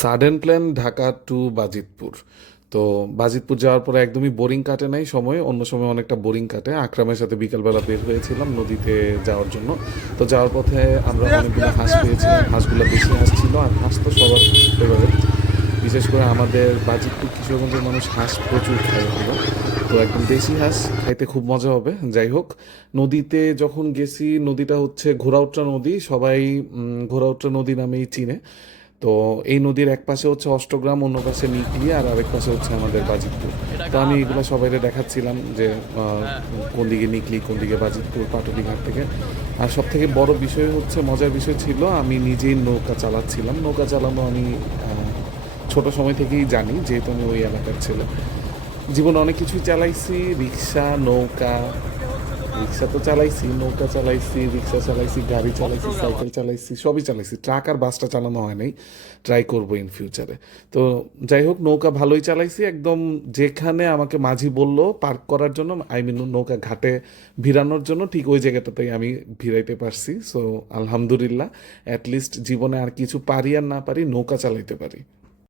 Sudden plan Dhaka to Bajitpur. তো বাজিতপুর যাওয়ার পরে একদমই বোরিং কাটে নাই সময়, অন্য সময় অনেকটা বোরিং কাটে। আকরামের সাথে বিকালবেলা বের হয়েছিলাম নদীতে যাওয়ার জন্য। তো যাওয়ার পথে আমরা অনেকগুলো হাঁস পেয়েছিলাম, হাঁসগুলো বেশি হাঁস ছিল, আর হাঁস তো সবার ফেভারিট। বিশেষ করে আমাদের বাজিতপুর কিশোরগঞ্জের মানুষ হাঁস প্রচুর খায় হলো। তো একদম দেশি হাঁস খাইতে খুব মজা হবে। যাই হোক, নদীতে যখন গেছি, নদীটা হচ্ছে ঘোরাউট্রা নদী, সবাই ঘোরাউট্রা নদী নামেই চিনে। তো এই নদীর এক পাশে হচ্ছে অষ্টগ্রাম, অন্য পাশে নিকলি, আর আরেক পাশে হচ্ছে আমাদের বাজিতপুর। তো আমি এগুলো সবাইকে দেখাচ্ছিলাম যে কোন দিকে নিকলি, কোন দিকে বাজিতপুর, পাটুলি ঘাট থেকে। আর সব থেকে বড় বিষয় হচ্ছে, মজার বিষয় ছিল, আমি নিজেই নৌকা চালাচ্ছিলাম। নৌকা চালানো আমি ছোট সময় থেকেই জানি, যেহেতু আমি ওই এলাকার ছেলে। জীবনে অনেক কিছুই চালাইছি, রিক্সা, নৌকা। রিক্সা তো চালাইছি, নৌকা চালাইছি, রিক্সা চালাইছি, গাড়ি চালাইছি, সাইকেল চালাইছি, সবই চালাইছি। ট্রাক আর বাসটা চালানো হয় নাই, ট্রাই করবো ইন ফিউচারে। তো যাই হোক, নৌকা ভালোই চালাইছি একদম। যেখানে আমাকে মাঝি বলল পার্ক করার জন্য, আই মিন নৌকা ঘাটে ভিড়ানোর জন্য, ঠিক ওই জায়গাটাতেই আমি ভিড়াইতে পারছি। সো আলহামদুলিল্লাহ, অ্যাটলিস্ট জীবনে আর কিছু পারি আর না পারি, নৌকা চালাইতে পারি।